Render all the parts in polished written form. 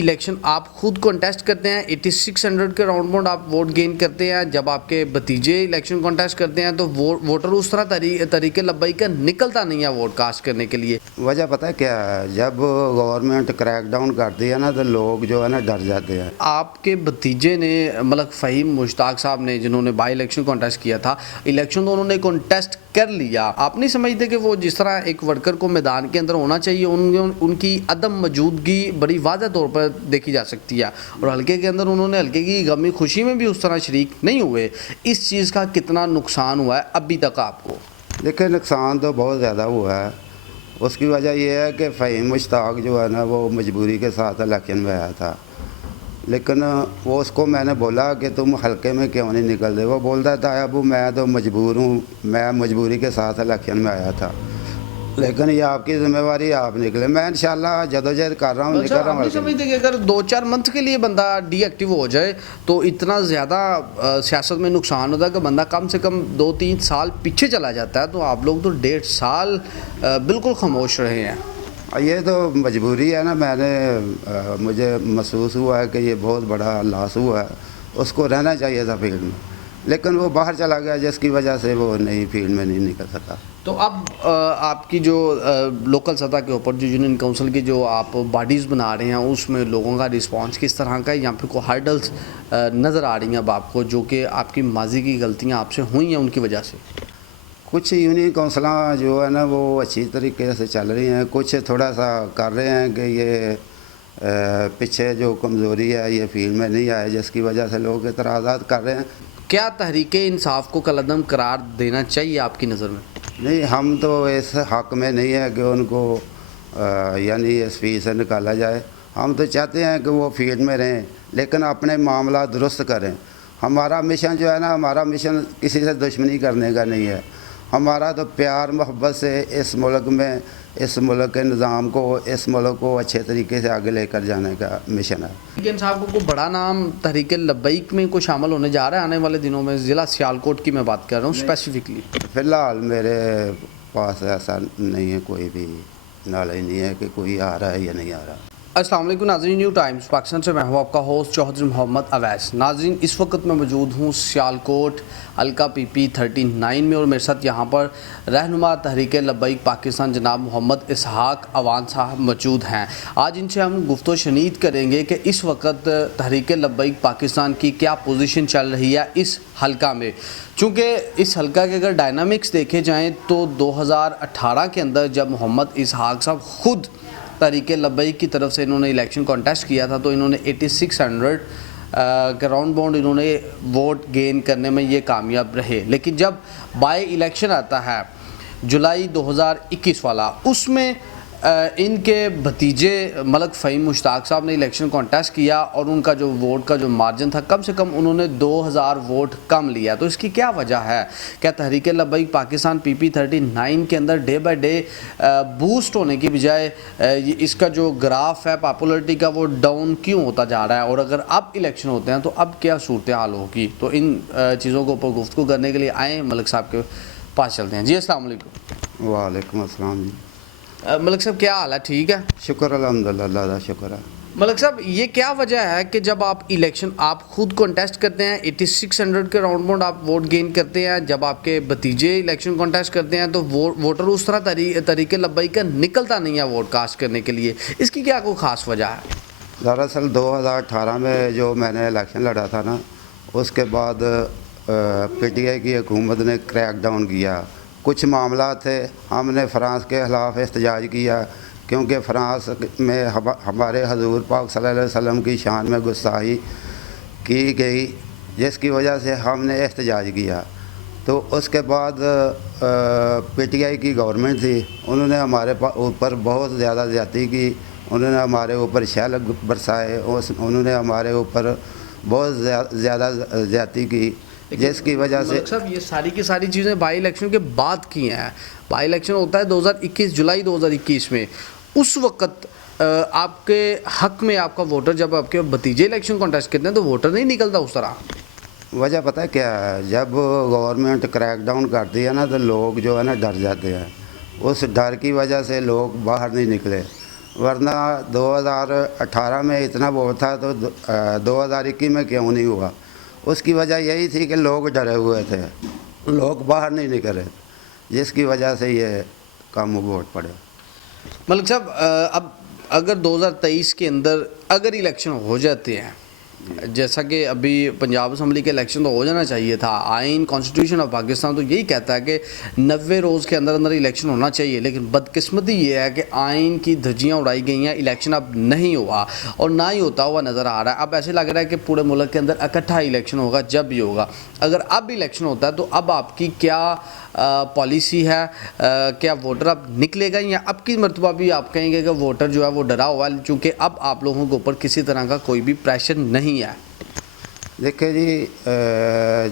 Election آپ خود contest کرتے ہیں 8600 کے راؤنڈ باؤنڈ آپ ووٹ گین کرتے ہیں، جب آپ کے بھتیجے الیکشن کنٹیسٹ کرتے ہیں تو ووٹر اس طرح طریقے لبائی کا نکلتا نہیں ہے ووٹ کاسٹ کرنے کے لیے؟ وجہ پتہ ہے کیا ہے؟ جب گورنمنٹ کریک ڈاؤن کرتی ہے نا تو لوگ جو ہے نا ڈر جاتے ہیں۔ آپ کے بھتیجے نے ملک فہیم مشتاق صاحب نے، جنہوں نے بائی الیکشن کنٹیسٹ کیا تھا، الیکشن تو انہوں نے کنٹیسٹ کر لیا، آپ نہیں سمجھتے کہ وہ جس طرح ایک ورکر کو میدان کے اندر ہونا چاہیے ان کی عدم موجودگی بڑی واضح طور پر دیکھی جا سکتی ہے، اور حلقے کے اندر انہوں نے حلقے کی غمی خوشی میں بھی اس طرح شریک نہیں ہوئے، اس چیز کا کتنا نقصان ہوا ہے ابھی تک آپ کو؟ دیکھیں نقصان تو بہت زیادہ ہوا ہے، اس کی وجہ یہ ہے کہ فہیم مشتاق جو ہے نا وہ مجبوری کے ساتھ الیکشن میں آیا تھا، لیکن وہ اس کو میں نے بولا کہ تم حلقے میں کیوں نہیں نکل دے، وہ بولتا تھا ابو میں تو مجبور ہوں، میں مجبوری کے ساتھ الیکشن میں آیا تھا، لیکن یہ آپ کی ذمہ داری، آپ نکلے۔ میں انشاءاللہ جدوجہد کر رہا ہوں، نکل رہا ہوں۔ نہیں سمجھتے کہ اگر 2-4 منتھ کے لیے بندہ ڈی ایکٹیو ہو جائے تو اتنا زیادہ سیاست میں نقصان ہوتا ہے کہ بندہ کم سے کم 2-3 سال پیچھے چلا جاتا ہے، تو آپ لوگ تو 1.5 سال بالکل خاموش رہے ہیں۔ یہ تو مجبوری ہے نا، مجھے محسوس ہوا ہے کہ یہ بہت بڑا لاس ہوا ہے، اس کو رہنا چاہیے تھا فیلڈ میں، لیکن وہ باہر چلا گیا جس کی وجہ سے وہ نئی فیلڈ میں نہیں نکل سکا۔ تو اب آپ کی جو لوکل سطح کے اوپر جو یونین کونسل کی جو آپ باڈیز بنا رہے ہیں، اس میں لوگوں کا رسپانس کس طرح کا ہے؟ یہاں پہ کوئی ہرڈلز نظر آ رہی ہیں اب آپ کو جو کہ آپ کی ماضی کی غلطیاں آپ سے ہوئی ہیں ان کی وجہ سے؟ کچھ یونین کونسلاں جو ہے نا وہ اچھی طریقے سے چل رہی ہیں، کچھ تھوڑا سا کر رہے ہیں کہ یہ پیچھے جو کمزوری ہے یہ فیلڈ میں نہیں آئے، جس کی وجہ سے لوگ اعتراضات کر رہے ہیں۔ کیا تحریک انصاف کو کالعدم قرار دینا چاہیے آپ کی نظر میں؟ نہیں، ہم تو اس حق میں نہیں ہے کہ ان کو یعنی اس فیلڈ سے نکالا جائے، ہم تو چاہتے ہیں کہ وہ فیلڈ میں رہیں لیکن اپنے معاملات درست کریں۔ ہمارا مشن جو ہے نا، ہمارا مشن کسی سے دشمنی کرنے کا نہیں ہے، ہمارا تو پیار محبت سے اس ملک کے نظام کو، اس ملک کو اچھے طریقے سے آگے لے کر جانے کا مشن ہے۔ لیکن صاحب کو کوئی بڑا نام تحریک لبیک میں کوئی شامل ہونے جا رہا ہے آنے والے دنوں میں؟ ضلع سیالکوٹ کی میں بات کر رہا ہوں اسپیسیفکلی۔ فی الحال میرے پاس ایسا نہیں ہے، کوئی بھی نالج نہیں ہے کہ کوئی آ رہا ہے یا نہیں آ رہا۔ السلام علیکم ناظرین، نیو ٹائمز پاکستان سے میں ہوں آپ کا ہوسٹ چوہدری محمد اویس۔ ناظرین، اس وقت میں موجود ہوں سیالکوٹ حلقہ PP 39 میں، اور میرے ساتھ یہاں پر رہنما تحریک لبیک پاکستان جناب محمد اسحاق اوان صاحب موجود ہیں۔ آج ان سے ہم گفت و شنید کریں گے کہ اس وقت تحریک لبیک پاکستان کی کیا پوزیشن چل رہی ہے اس حلقہ میں، چونکہ اس حلقہ کے اگر ڈائنامکس دیکھے جائیں تو 2018 کے اندر جب محمد اسحاق صاحب خود تحریک لبیک کی طرف سے انہوں نے الیکشن کانٹیسٹ کیا تھا تو انہوں نے 8600 کے راؤنڈ باؤنڈ انہوں نے ووٹ گین کرنے میں یہ کامیاب رہے، لیکن جب بائی الیکشن آتا ہے جولائی 2021 والا، اس میں ان کے بھتیجے ملک فہیم مشتاق صاحب نے الیکشن کانٹیسٹ کیا اور ان کا جو ووٹ کا جو مارجن تھا کم سے کم انہوں نے 2000 ووٹ کم لیا۔ تو اس کی کیا وجہ ہے؟ کیا تحریک لبیک پاکستان PP 39 کے another day by day boost ہونے کی بجائے اس کا جو گراف ہے پاپولرٹی کا وہ ڈاؤن کیوں ہوتا جا رہا ہے؟ اور اگر اب الیکشن ہوتے ہیں تو اب کیا صورتحال ہوگی؟ تو ان چیزوں کے اوپر گفتگو کرنے کے لیے آئیں ملک صاحب کے پاس چلتے ہیں۔ جی السلام علیکم۔ وعلیکم السلام جی۔ ملک صاحب کیا حال ہے؟ ٹھیک ہے؟ شکر الحمدللہ، اللہ کا شکر ہے۔ ملک صاحب، یہ کیا وجہ ہے کہ جب آپ الیکشن آپ خود کنٹیسٹ کرتے ہیں 8600 کے راؤنڈ باؤنڈ آپ ووٹ گین کرتے ہیں، جب آپ کے بھتیجے الیکشن کنٹیسٹ کرتے ہیں تو ووٹر اس طرح طریقے لبیک کا نکلتا نہیں ہے ووٹ کاسٹ کرنے کے لیے، اس کی کیا کوئی خاص وجہ ہے؟ دراصل 2018 میں جو میں نے الیکشن لڑا تھا نا، اس کے بعد PTI کی حکومت نے کریک ڈاؤن کیا، کچھ معاملات تھے، ہم نے فرانس کے خلاف احتجاج کیا کیونکہ فرانس میں ہمارے حضور پاک صلی اللہ علیہ وسلم کی شان میں گستاخی کی گئی، جس کی وجہ سے ہم نے احتجاج کیا۔ تو اس کے بعد PTI کی گورنمنٹ تھی، انہوں نے ہمارے اوپر بہت زیادہ زیادتی کی، انہوں نے ہمارے اوپر شیل برسائے، انہوں نے ہمارے اوپر بہت زیادہ زیادتی کی، جس کی وجہ سے ملک صاحب یہ ساری کی ساری چیزیں بائی الیکشن کے بعد کی ہیں۔ بائی الیکشن ہوتا ہے 2021 جولائی 2021 میں، اس وقت آپ کے حق میں آپ کا ووٹر، جب آپ کے بھتیجے الیکشن کانٹیسٹ کرتے ہیں تو ووٹر نہیں نکلتا اس طرح۔ وجہ پتہ ہے کیا ہے؟ جب گورنمنٹ کریک ڈاؤن کرتی ہے نا تو لوگ جو ہے نا ڈر جاتے ہیں، اس ڈر کی وجہ سے لوگ باہر نہیں نکلے۔ ورنہ 2018 میں اتنا ووٹ تھا تو 2021 میں کیوں نہیں ہوا؟ اس کی وجہ یہی تھی کہ لوگ ڈرے ہوئے تھے، لوگ باہر نہیں نکل رہے تھے، جس کی وجہ سے یہ کم ووٹ پڑے۔ ملک صاحب اب اگر 2023 کے اندر اگر الیکشن ہو جاتے ہیں، جیسا کہ ابھی پنجاب اسمبلی کے الیکشن تو ہو جانا چاہیے تھا، آئین کانسٹیٹیوشن آف پاکستان تو یہی کہتا ہے کہ 90 روز کے اندر اندر الیکشن ہونا چاہیے، لیکن بدقسمتی یہ ہے کہ آئین کی دھجیاں اڑائی گئی ہیں، الیکشن اب نہیں ہوا اور نہ ہی ہوتا ہوا نظر آ رہا ہے۔ اب ایسے لگ رہا ہے کہ پورے ملک کے اندر اکٹھا الیکشن ہوگا جب بھی ہوگا۔ اگر اب الیکشن ہوتا ہے تو اب آپ کی کیا پالیسی ہے؟ کیا ووٹر اب نکلے گا یا اب کی مرتبہ بھی آپ کہیں گے کہ ووٹر جو ہے وہ ڈرا ہوا ہے چونکہ اب آپ لوگوں کے اوپر کسی طرح کا کوئی بھی پریشر نہیں ہے؟ دیکھیں جی،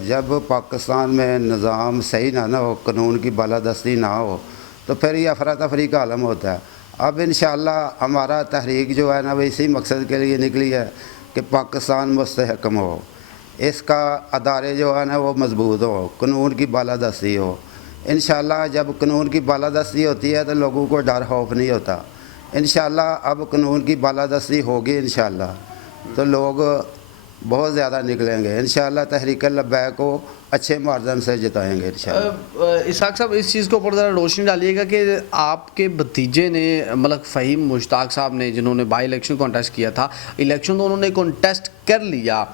جب پاکستان میں نظام صحیح نہ ہو، قانون کی بالادستی نہ ہو تو پھر یہ افراتفری کا عالم ہوتا ہے۔ اب انشاءاللہ ہمارا تحریک جو ہے نا وہ اسی مقصد کے لیے نکلی ہے کہ پاکستان مستحکم ہو، اس کا ادارے جو ہے نا وہ مضبوط ہو، قانون کی بالادستی ہو۔ انشاءاللہ جب قانون کی بالادستی ہوتی ہے تو لوگوں کو ڈر خوف نہیں ہوتا۔ انشاءاللہ اب قانون کی بالادستی ہوگی انشاءاللہ تو لوگ بہت زیادہ نکلیں گے۔ انشاءاللہ تحریک لبیک کو اچھے مارجن سے جتائیں گے انشاءاللہ۔ اسحاق صاحب اس چیز کے اوپر ذرا روشنی ڈالیے گا کہ آپ کے بھتیجے نے ملک فہیم مشتاق صاحب نے، جنہوں نے بائی الیکشن کانٹیسٹ کیا تھا، الیکشن تو انہوں نے کانٹیسٹ کر لیا،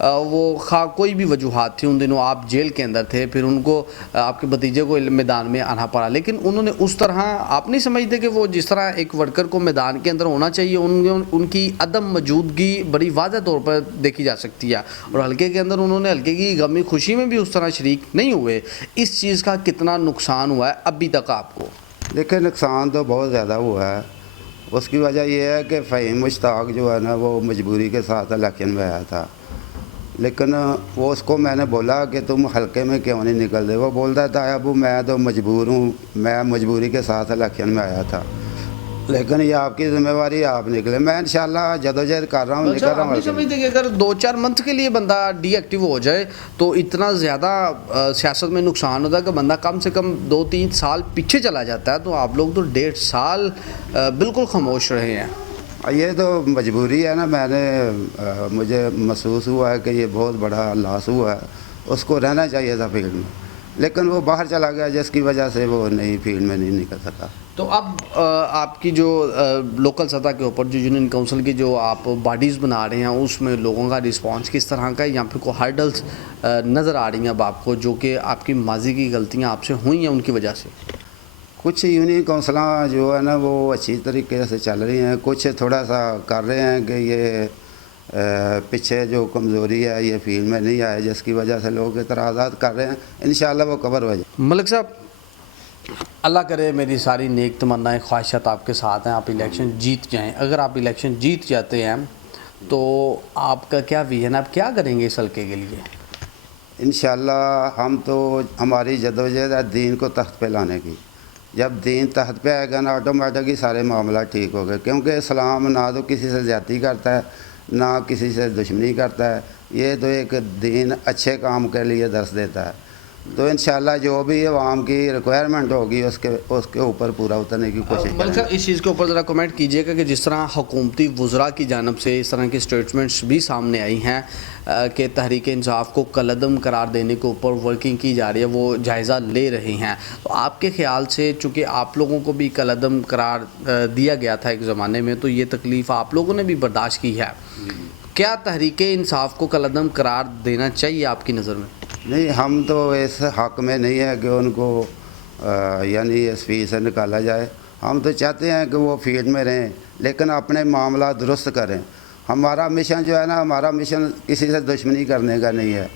وہ خواہ کوئی بھی وجوہات تھی، ان دنوں آپ جیل کے اندر تھے، پھر ان کو آپ کے بھتیجے کو میدان میں آنا پڑا، لیکن انہوں نے اس طرح، آپ نہیں سمجھتے کہ وہ جس طرح ایک ورکر کو میدان کے اندر ہونا چاہیے، ان کی عدم موجودگی بڑی واضح طور پر دیکھی جا سکتی ہے، اور حلقے کے اندر انہوں نے حلقے کی غمی خوشی میں بھی اس طرح شریک نہیں ہوئے، اس چیز کا کتنا نقصان ہوا ہے ابھی تک آپ کو؟ دیکھیں نقصان تو بہت زیادہ ہوا ہے۔ اس کی وجہ یہ ہے کہ فہیم مشتاق جو ہے نا وہ مجبوری کے ساتھ الیکشن میں آیا تھا، لیکن وہ اس کو میں نے بولا کہ تم حلقے میں کیوں نہیں نکل دے؟ وہ بولتا تھا ابو میں تو مجبور ہوں، میں مجبوری کے ساتھ الیکشن میں آیا تھا، لیکن یہ آپ کی ذمہ داری، آپ نکلے۔ میں انشاءاللہ جدوجہد کر رہا ہوں، نکل رہا ہوں۔ نہیں سمجھتے کہ اگر 2-4 منتھ کے لیے بندہ ڈی ایکٹیو ہو جائے تو اتنا زیادہ سیاست میں نقصان ہوتا ہے کہ بندہ کم سے کم 2-3 سال پیچھے چلا جاتا ہے، تو آپ لوگ تو 1.5 سال بالکل خاموش رہے ہیں۔ یہ تو مجبوری ہے نا، مجھے محسوس ہوا ہے کہ یہ بہت بڑا لاس ہوا ہے، اس کو رہنا چاہیے تھا فیلڈ میں، لیکن وہ باہر چلا گیا جس کی وجہ سے وہ نہیں فیلڈ میں نہیں نکل سکا۔ تو اب آپ کی جو لوکل سطح کے اوپر جو یونین کونسل کی جو آپ باڈیز بنا رہے ہیں، اس میں لوگوں کا رسپانس کس طرح کا ہے؟ یہاں پہ کوئی ہرڈلز نظر آ رہی ہیں اب آپ کو جو کہ آپ کی ماضی کی غلطیاں آپ سے ہوئی ہیں ان کی وجہ سے؟ کچھ یونین کونسلاں جو ہے نا وہ اچھی طریقے سے چل رہی ہیں، کچھ تھوڑا سا کر رہے ہیں کہ یہ پیچھے جو کمزوری ہے یہ فیلڈ میں نہیں آئے، جس کی وجہ سے لوگ اعتراضات کر رہے ہیں، انشاءاللہ وہ کور ہو جائے۔ ملک صاحب اللہ کرے میری ساری نیک تمنائیں خواہشات آپ کے ساتھ ہیں، آپ الیکشن جیت جائیں۔ اگر آپ الیکشن جیت جاتے ہیں تو آپ کا کیا ویژن ہے، آپ کیا کریں گے اس حلقے کے لیے؟ انشاءاللہ ہم تو، ہماری جدوجہد ہے دین کو تخت پہ لانے کی۔ جب دین تحت پہ آئے گا نا آٹومیٹک ہی سارے معاملات ٹھیک ہو گئے، کیونکہ اسلام نہ تو کسی سے زیادتی کرتا ہے نہ کسی سے دشمنی کرتا ہے، یہ تو ایک دین اچھے کام کے لیے درس دیتا ہے۔ تو انشاءاللہ جو بھی عوام کی ریکوائرمنٹ ہوگی اس کے اوپر پورا اترنے کی کوشش کریں گے۔ اس چیز کے اوپر ذرا کمنٹ کیجئے گا کہ جس طرح حکومتی وزراء کی جانب سے اس طرح کی سٹیٹمنٹس بھی سامنے آئی ہیں کہ تحریک انصاف کو کالعدم قرار دینے کے اوپر ورکنگ کی جا رہی ہے، وہ جائزہ لے رہے ہیں، تو آپ کے خیال سے چونکہ آپ لوگوں کو بھی کالعدم قرار دیا گیا تھا ایک زمانے میں، تو یہ تکلیف آپ لوگوں نے بھی برداشت کی ہے، کیا تحریک انصاف کو کالعدم قرار دینا چاہیے آپ کی نظر میں؟ نہیں، ہم تو اس حق میں نہیں ہے کہ ان کو یعنی ایس پی سے نکالا جائے۔ ہم تو چاہتے ہیں کہ وہ فیلڈ میں رہیں لیکن اپنے معاملات درست کریں۔ ہمارا مشن جو ہے نا، ہمارا مشن کسی سے دشمنی کرنے کا نہیں ہے،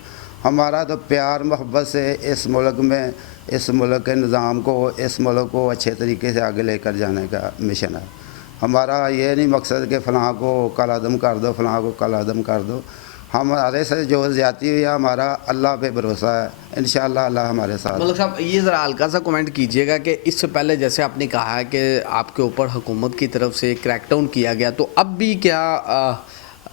ہمارا تو پیار محبت سے اس ملک میں، اس ملک کے نظام کو، اس ملک کو اچھے طریقے سے آگے لے کر جانے کا مشن ہے۔ ہمارا یہ نہیں مقصد کہ فلاں کو کالعدم کر دو، فلاں کو کالعدم کر دو۔ ہمارے سے جو زیادتی ہوئی ہے، ہمارا اللہ پہ بھروسہ ہے، انشاءاللہ اللہ ہمارے ساتھ۔ ملک صاحب یہ ذرا ہلکا سا کمنٹ کیجئے گا کہ اس سے پہلے جیسے آپ نے کہا ہے کہ آپ کے اوپر حکومت کی طرف سے کریک ڈاؤن کیا گیا، تو اب بھی کیا